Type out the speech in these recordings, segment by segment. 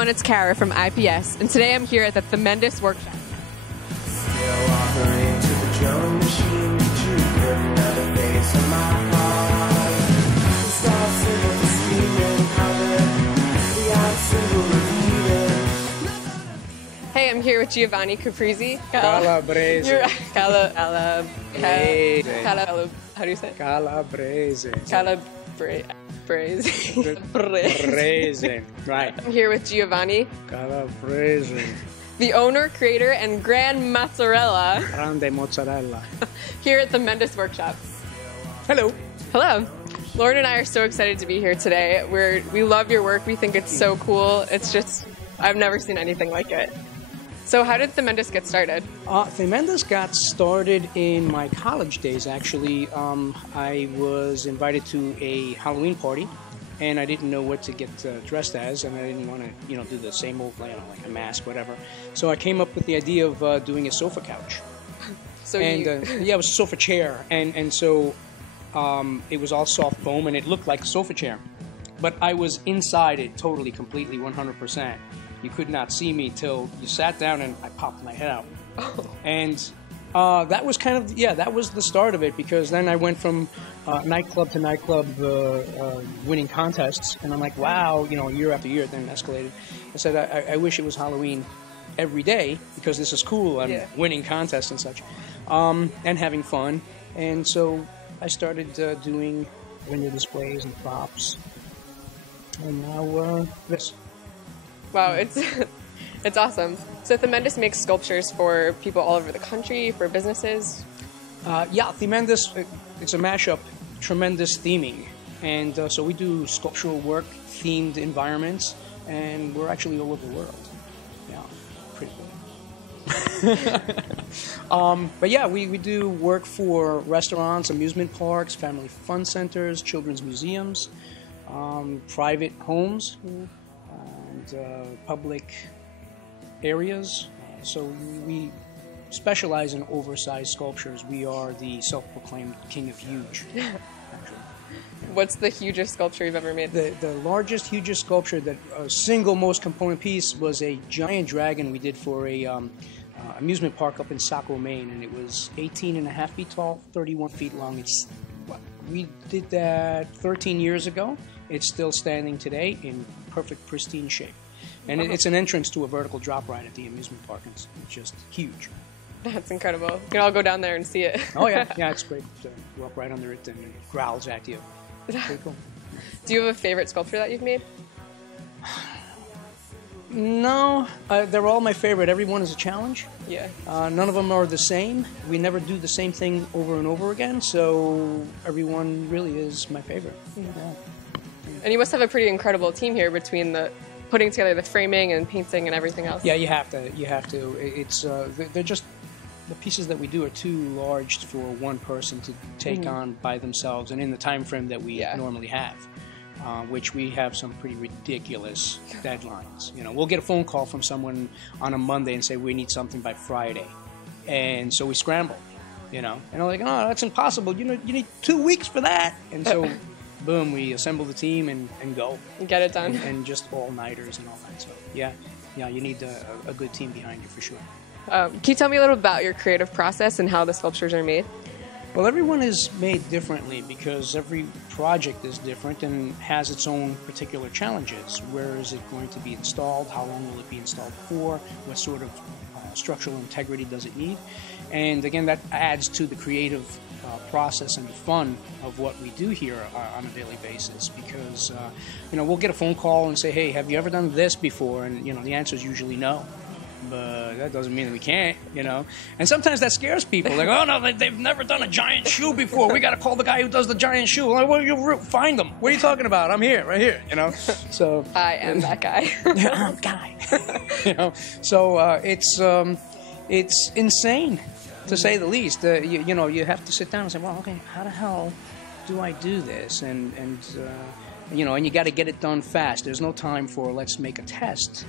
everyone, it's Kara from IPS, and today I'm here at the Themendous workshop. Hey, I'm here with Giovanni Calabrese. Calabrese. How do you say it? Calabrese. Calabrese. Right. I'm here with Giovanni, Calabrese. the owner, creator, and grand mozzarella Grande mozzarella. here at the Themendous workshop. Hello. Hello. Lauren and I are so excited to be here today. We love your work. We think it's so cool. It's just, I've never seen anything like it. So how did Themendous get started? Themendous got started in my college days, actually. I was invited to a Halloween party, and I didn't know what to get dressed as, and I didn't want to, do the same old, like a mask, whatever. So I came up with the idea of doing a sofa couch. Yeah, it was a sofa chair, and so it was all soft foam, and it looked like a sofa chair. But I was inside it totally, completely, 100%. You could not see me till you sat down and I popped my head out. Oh. And that was kind of, that was the start of it, because then I went from nightclub to nightclub winning contests, and I'm like, wow, year after year, then it escalated. I said, I wish it was Halloween every day, because this is cool. I'm winning contests and such, and having fun. And so I started doing window displays and props, and now this. Wow, it's awesome. So Themendous makes sculptures for people all over the country, for businesses? Yeah, Themendous, it's a mashup, tremendous theming. And so we do sculptural work, themed environments, and we're actually all over the world. Yeah, pretty cool. But yeah, we do work for restaurants, amusement parks, family fun centers, children's museums, private homes. Public areas. So we specialize in oversized sculptures. We are the self-proclaimed king of huge. What's the hugest sculpture you've ever made? The largest, hugest sculpture, that single most component piece, was a giant dragon we did for a amusement park up in Saco, Maine, and it was 18.5 feet tall, 31 feet long. We did that 13 years ago. It's still standing today in perfect, pristine shape. And it's an entrance to a vertical drop ride at the amusement park. It's just huge. That's incredible. You can all go down there and see it. Oh, yeah. Yeah, it's great to walk right under it, and it growls at you. It's pretty cool. Do you have a favorite sculpture that you've made? No. They're all my favorite. Every one is a challenge. Yeah. None of them are the same. We never do the same thing over and over again, so everyone really is my favorite. Yeah. And you must have a pretty incredible team here between the putting together the framing and painting and everything else. Yeah, you have to. You have to. It's they're just, the pieces that we do are too large for one person to take on by themselves, and in the time frame that we normally have, which we have some pretty ridiculous deadlines. We'll get a phone call from someone on a Monday and say we need something by Friday, and so we scramble. And they're like, oh, that's impossible. You need 2 weeks for that, and so. Boom, we assemble the team and go. Get it done. And just all-nighters and all that. So, yeah, you need a good team behind you for sure. Can you tell me a little about your creative process and how the sculptures are made? Well, everyone is made differently, because every project is different and has its own particular challenges. Where is it going to be installed? How long will it be installed for? What sort of structural integrity does it need? And again, that adds to the creative process and the fun of what we do here on a daily basis, because we'll get a phone call and say, hey, have you ever done this before? And the answer is usually no, but that doesn't mean that we can't. And sometimes that scares people, like, oh no, they've never done a giant shoe before, we got to call the guy who does the giant shoe. Like, well, you find them, what are you talking about? I'm here, right here. So I am that guy. Yeah, I'm that guy. So it's insane, to say the least. You have to sit down and say, well, okay, how the hell do I do this? And you got to get it done fast. There's no time for, let's make a test.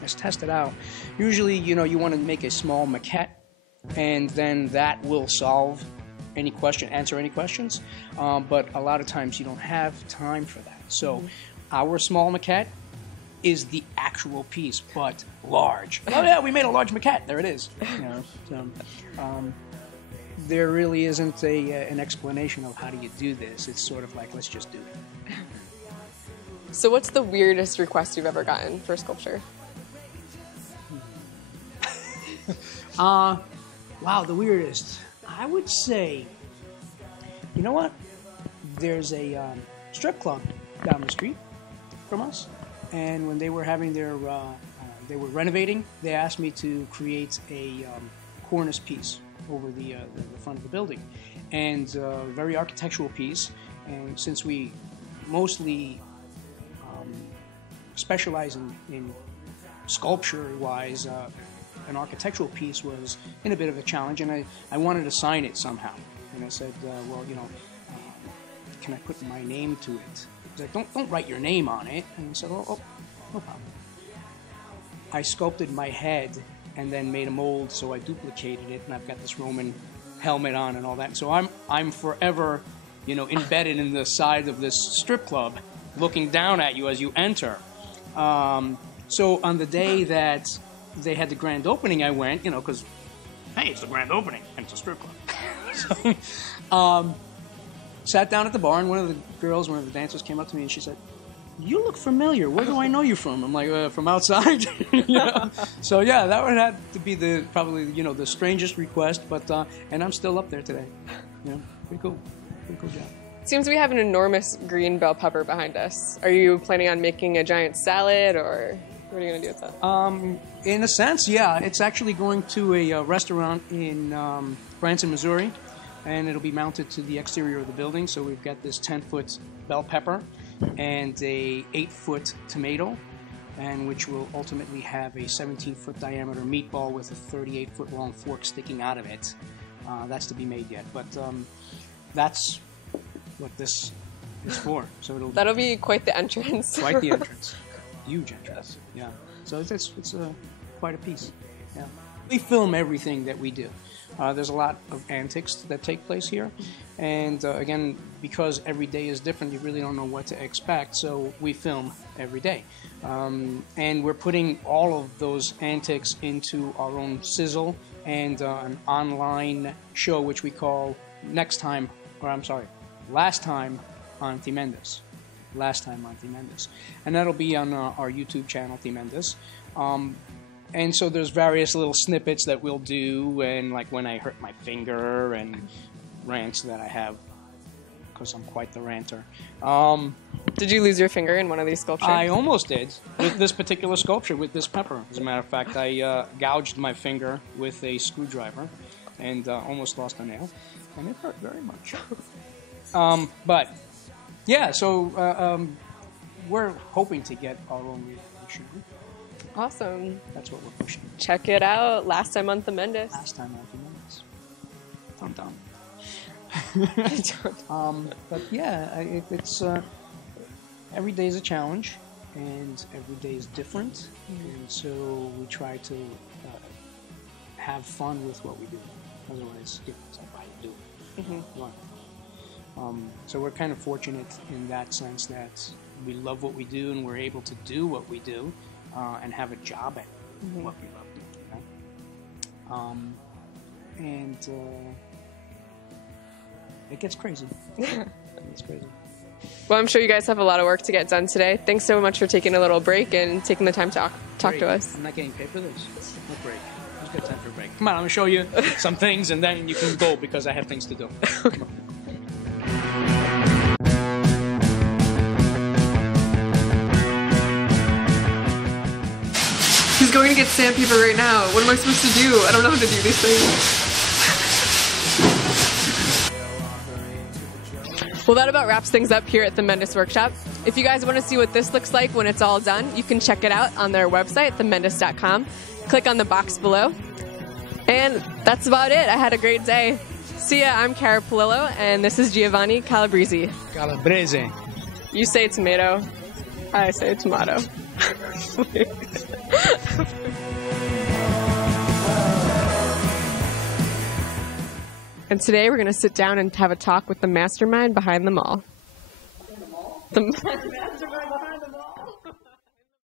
Let's test it out. Usually, you want to make a small maquette, and then that will solve any question, answer any questions. But a lot of times you don't have time for that. So our small maquette is the actual piece, but large. Oh yeah, we made a large maquette. There it is. You know, so, there really isn't an explanation of how do you do this. It's sort of like, let's just do it. So what's the weirdest request you've ever gotten for sculpture? Wow, the weirdest. I would say, you know what? There's a strip club down the street from us, and when they were having their, they were renovating, they asked me to create a cornice piece over the front of the building, and very architectural piece. And since we mostly specialize in sculpture-wise, an architectural piece was in a bit of a challenge, and I wanted to sign it somehow. And I said, well, you know, can I put my name to it? He's like, don't write your name on it. And I said, oh, no problem. I sculpted my head and then made a mold, so I duplicated it, and I've got this Roman helmet on and all that. So I'm forever, you know, embedded in the side of this strip club, looking down at you as you enter. So on the day that they had the grand opening, I went, you know, because, hey, it's the grand opening, and it's a strip club. So, sat down at the bar, and one of the dancers came up to me, and she said, "You look familiar. Where do I know you from?" I'm like, "From outside." You know? So yeah, that would have to be probably the strangest request, but and I'm still up there today. You know, pretty cool job. It seems we have an enormous green bell pepper behind us. Are you planning on making a giant salad, or what are you going to do with that? In a sense, yeah. It's actually going to a restaurant in Branson, Missouri, and it'll be mounted to the exterior of the building. So we've got this 10-foot bell pepper and a 8-foot tomato, and which will ultimately have a 17-foot diameter meatball with a 38-foot long fork sticking out of it. That's to be made yet, but that's what this is for. So that'll be quite the entrance. Quite the entrance. Huge entrance. Yeah. So it's quite a piece. Yeah. We film everything that we do. There's a lot of antics that take place here, and again, because every day is different, you really don't know what to expect. So we film every day, and we're putting all of those antics into our own sizzle and an online show which we call Last Time on Themendous. Last Time on Themendous. And that'll be on our YouTube channel, Themendous. And so there's various little snippets that we'll do, and like when I hurt my finger, and rants that I have, because I'm quite the ranter. Did you lose your finger in one of these sculptures? I almost did, with this particular sculpture, with this pepper. As a matter of fact, I gouged my finger with a screwdriver, and almost lost a nail, and it hurt very much. But yeah, so we're hoping to get our own reality show. Awesome. That's what we're pushing. Check it out. Last Time on Themendous. Last Time on Themendous. But yeah, it's every day is a challenge, and every day is different, and so we try to have fun with what we do. Otherwise, it's like, why do it? So we're kind of fortunate in that sense that we love what we do, and we're able to do what we do, and have a job at what we love. And it gets crazy. It gets crazy. Well, I'm sure you guys have a lot of work to get done today. Thanks so much for taking a little break and taking the time to talk to us. I'm not getting paid for this. No break. Just got time for a break. Come on, I'm going to show you some things, and then you can go because I have things to do. He's going to get sandpaper right now. What am I supposed to do? I don't know how to do these things. Well, that about wraps things up here at the Themendous Workshop. If you guys want to see what this looks like when it's all done, you can check it out on their website, themendous.com. Click on the box below. And that's about it. I had a great day. See ya, I'm Cara Polillo, and this is Giovanni Calabrese. Calabrese. You say tomato. I say tomato. And today we're going to sit down and have a talk with the mastermind behind them all. The mastermind behind them all?